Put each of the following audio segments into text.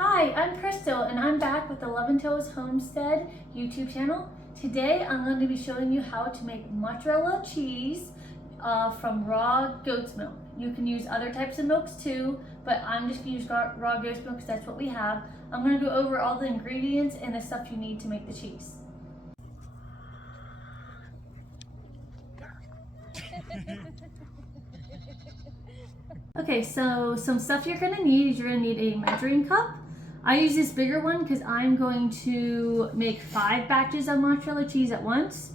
Hi, I'm Crystal and I'm back with the Love and Toes Homestead YouTube channel. Today I'm going to be showing you how to make mozzarella cheese from raw goat's milk. You can use other types of milks too, but I'm just going to use raw goat's milk because that's what we have. I'm going to go over all the ingredients and the stuff you need to make the cheese. Okay, so some stuff you're going to need is you're going to need a measuring cup. I use this bigger one because I'm going to make 5 batches of mozzarella cheese at once.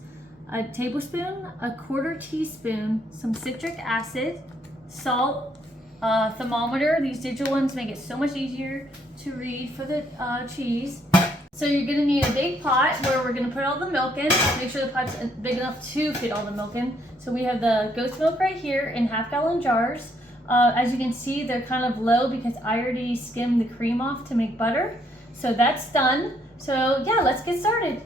A tablespoon, a quarter teaspoon, some citric acid, salt, thermometer. These digital ones make it so much easier to read for the cheese. So you're going to need a big pot where we're going to put all the milk in. Make sure the pot's big enough to fit all the milk in. So we have the goat's milk right here in half-gallon jars. As you can see, they're kind of low because I already skimmed the cream off to make butter. So that's done. So yeah, let's get started.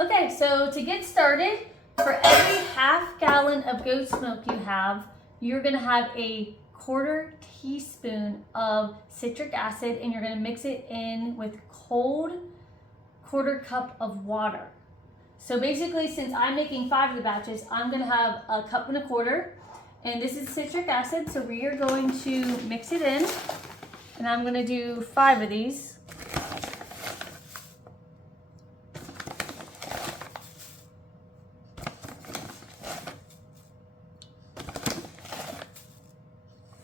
Okay, so to get started, for every half-gallon of goat's milk you have, you're gonna have a quarter teaspoon of citric acid and you're gonna mix it in with cold quarter cup of water. So basically, since I'm making 5 of the batches, I'm gonna have a cup and a quarter. And this is citric acid, so we are going to mix it in. And I'm gonna do 5 of these.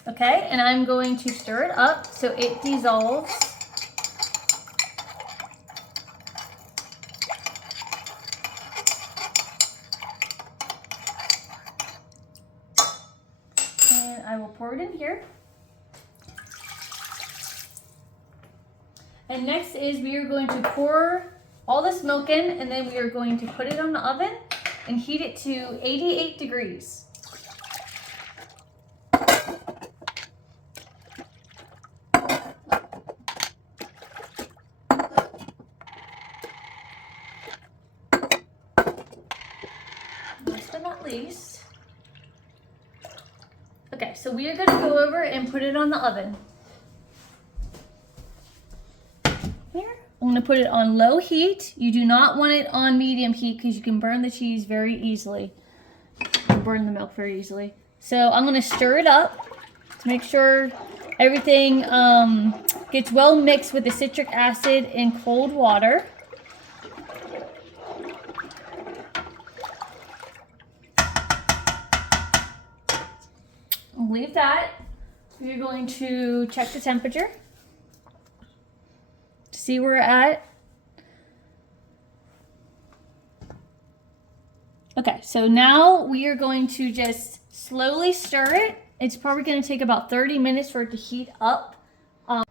Okay, and I'm going to stir it up so it dissolves. I will pour it in here. And next is we are going to pour all this milk in and then we are going to put it on the oven and heat it to 88 degrees. Last but not least, okay, so we are going to go over and put it on the oven. Here, I'm going to put it on low heat. You do not want it on medium heat because you can burn the cheese very easily. Or burn the milk very easily. So I'm going to stir it up to make sure everything gets well mixed with the citric acid and cold water. Leave that. We're going to check the temperature to see where we're at. Okay, so now we are going to just slowly stir it. It's probably going to take about 30 minutes for it to heat up.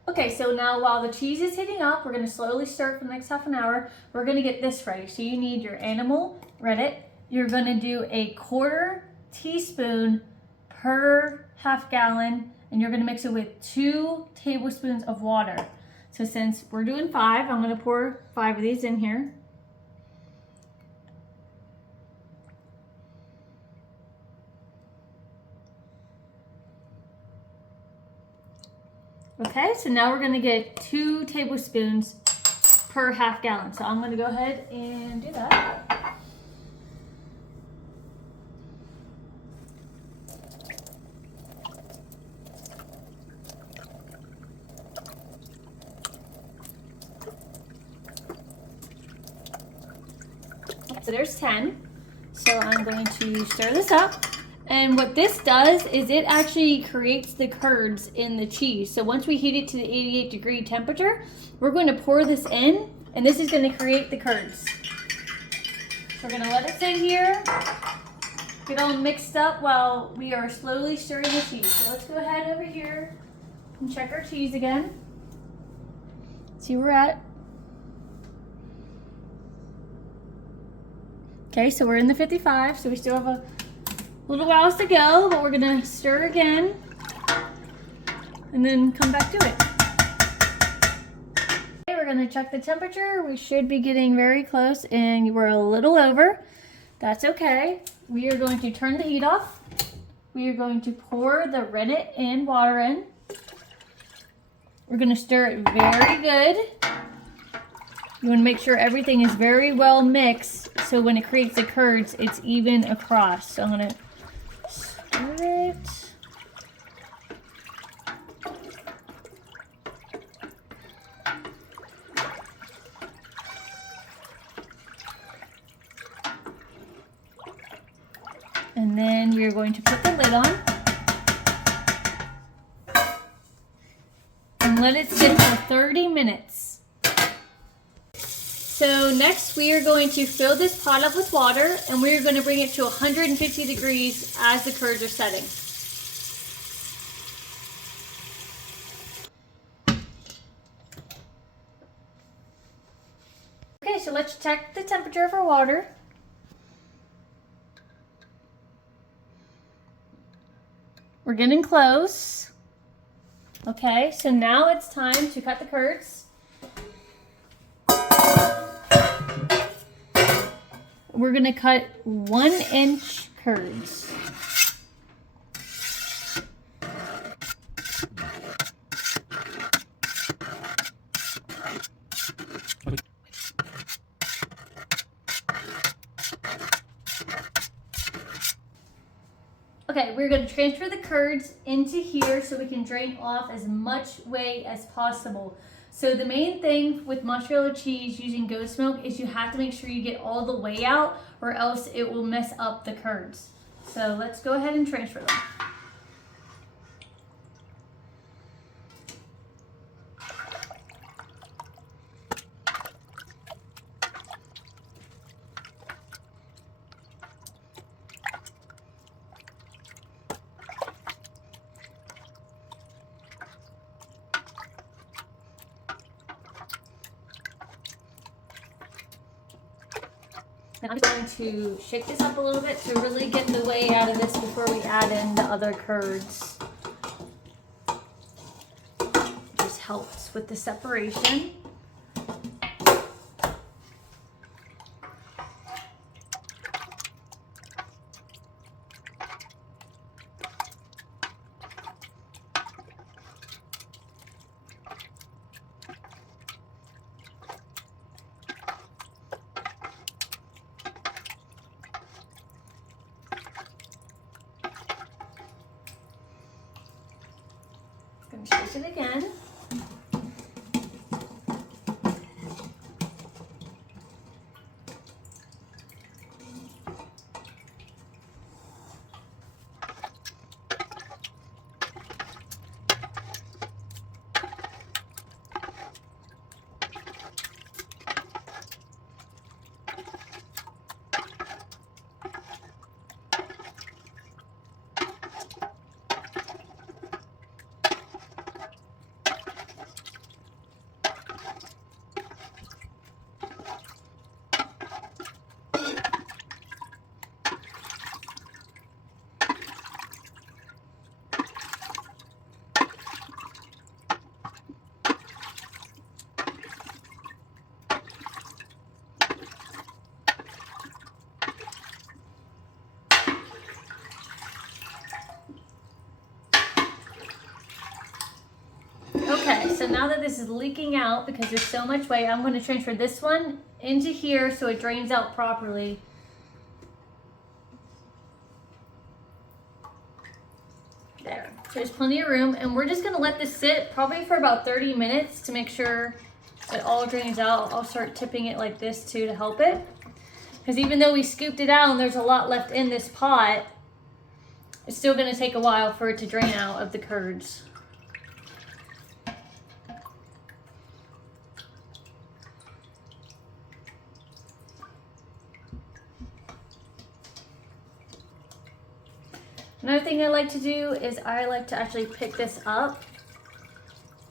Okay, so now while the cheese is heating up, we're going to slowly stir it for the next half an hour. We're going to get this ready. So you need your animal rennet. You're going to do a quarter teaspoon per half gallon, and you're going to mix it with 2 tablespoons of water. So since we're doing 5, I'm going to pour 5 of these in here. Okay, so now we're going to get 2 tablespoons per half gallon. So I'm going to go ahead and do that. So there's 10. So I'm going to stir this up. And what this does is it actually creates the curds in the cheese. So once we heat it to the 88-degree temperature, we're going to pour this in, and this is going to create the curds. So we're going to let it sit here, get all mixed up while we are slowly stirring the cheese. So let's go ahead over here and check our cheese again. See where we're at. Okay, so we're in the 55, so we still have a little whiles to go, but we're gonna stir again and then come back to it. Okay, we're gonna check the temperature. We should be getting very close and we're a little over. That's okay. We are going to turn the heat off. We are going to pour the rennet and water in. We're going to stir it very good. You want to make sure everything is very well mixed so when it creates the curds, it's even across. So I'm going to stir it. And then we're going to put the lid on and let it sit for 30 minutes. So next we are going to fill this pot up with water and we're going to bring it to 150 degrees as the curds are setting. Okay, so let's check the temperature of our water. We're getting close. Okay, so now it's time to cut the curds. We're gonna cut 1-inch curds. Okay, we're going to transfer the curds into here so we can drain off as much whey as possible. So the main thing with mozzarella cheese using goat's milk is you have to make sure you get all the whey out or else it will mess up the curds. So let's go ahead and transfer them. And I'm just going to shake this up a little bit to really get the whey out of this before we add in the other curds. This helps with the separation. Going to shake it again. Okay, so now that this is leaking out because there's so much whey, I'm going to transfer this one into here so it drains out properly. There, so there's plenty of room, and we're just going to let this sit probably for about 30 minutes to make sure it all drains out. I'll start tipping it like this too to help it. Because even though we scooped it out and there's a lot left in this pot, it's still going to take a while for it to drain out of the curds. Another thing I like to do is I like to actually pick this up.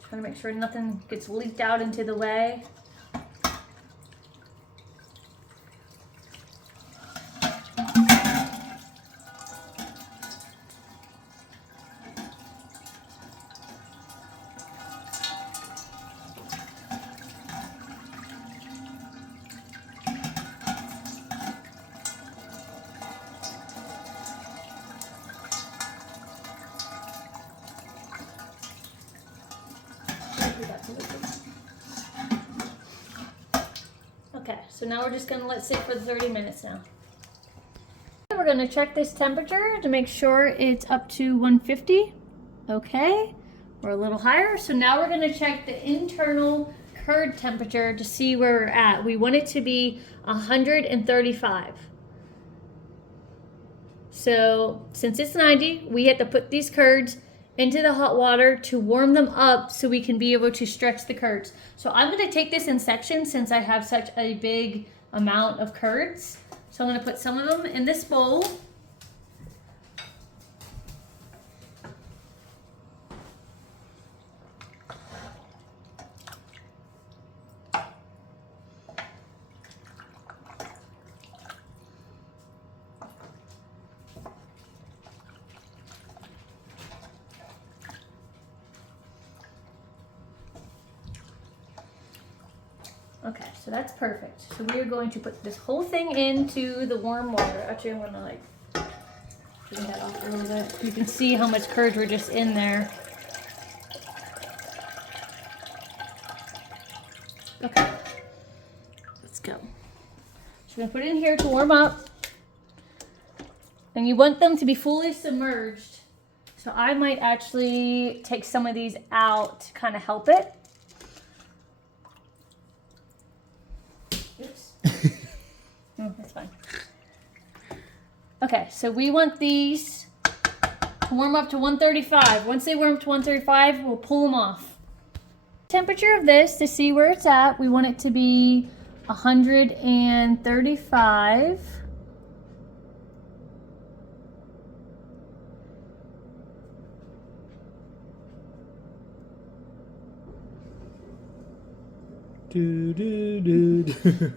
Trying to make sure nothing gets leaked out into the whey. So now we're just gonna let it sit for 30 minutes now. We're gonna check this temperature to make sure it's up to 150. Okay, we're a little higher. So now we're gonna check the internal curd temperature to see where we're at. We want it to be 135. So since it's 90, we have to put these curds into the hot water to warm them up so we can be able to stretch the curds. So I'm gonna take this in sections since I have such a big amount of curds. So I'm gonna put some of them in this bowl. Okay, so that's perfect. So we are going to put this whole thing into the warm water. Actually, I'm gonna like bring that off a little bit. You can see how much curds were just in there. Okay, let's go. So we're gonna put it in here to warm up. And you want them to be fully submerged. So I might actually take some of these out to kind of help it. Oops. That's fine. Okay, so we want these to warm up to 135. Once they warm up to 135, we'll pull them off. Temperature of this, to see where it's at, we want it to be 135. Do, do, do, do.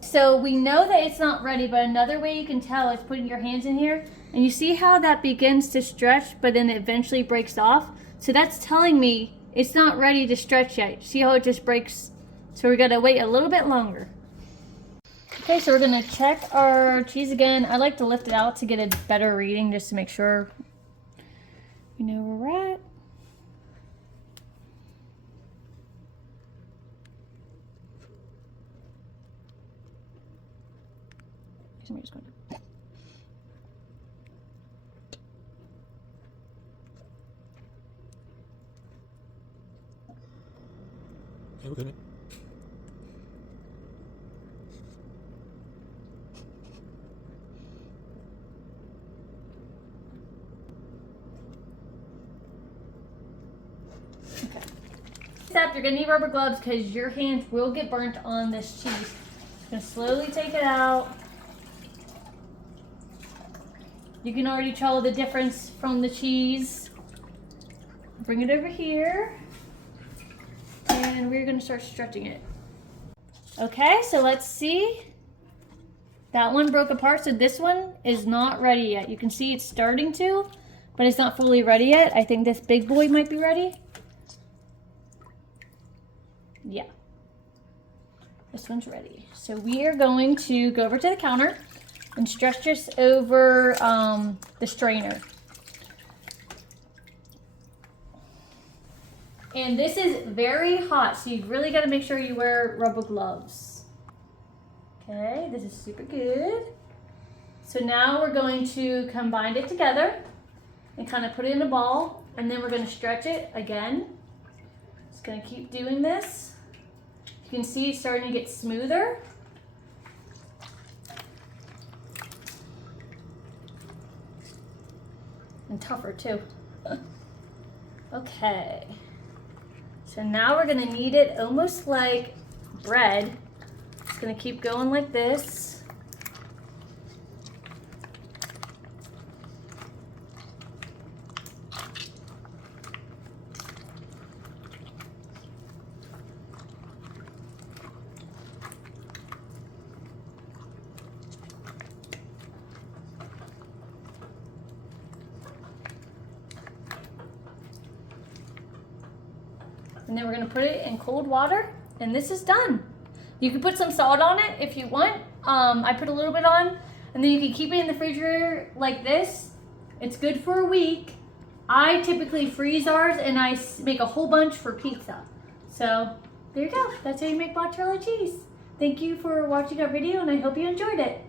So we know that it's not ready, but another way you can tell is putting your hands in here. And you see how that begins to stretch, but then it eventually breaks off? So that's telling me it's not ready to stretch yet. See how it just breaks? So we gotta wait a little bit longer. Okay, so we're gonna check our cheese again. I like to lift it out to get a better reading just to make sure we know where we're at. Somebody's going to. Yeah, we're gonna. Okay. Except you're gonna need rubber gloves because your hands will get burnt on this cheese. Just gonna slowly take it out. You can already tell the difference from the cheese. Bring it over here. And we're gonna start stretching it. Okay, so let's see. That one broke apart, so this one is not ready yet. You can see it's starting to, but it's not fully ready yet. I think this big boy might be ready. Yeah. This one's ready. So we are going to go over to the counter and stretch this over the strainer. And this is very hot, so you've really got to make sure you wear rubber gloves. Okay, this is super good. So now we're going to combine it together and kind of put it in a ball, and then we're going to stretch it again. Just going to keep doing this. You can see it's starting to get smoother. And tougher too. Okay. So now we're gonna knead it almost like bread. It's gonna keep going like this. And then we're gonna put it in cold water, and this is done. You can put some salt on it if you want. I put a little bit on, and then you can keep it in the refrigerator like this. It's good for a week. I typically freeze ours, and I make a whole bunch for pizza. So there you go. That's how you make mozzarella cheese. Thank you for watching our video, and I hope you enjoyed it.